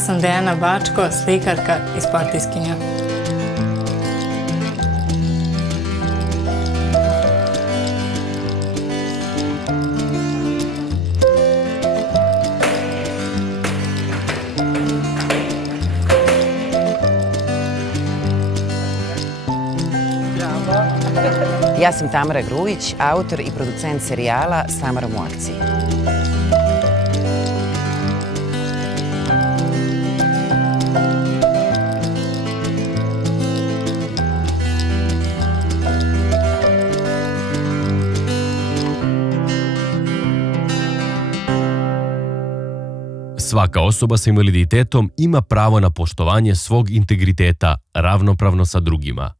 sam Dejana Bačko, slikarka i sportistkinja. Ja sam Tamara Grujić, autor i producent serijala S Tamarom u akciji. Svaka osoba sa invaliditetom ima pravo na poštovanje svog integriteta ravnopravno sa drugima.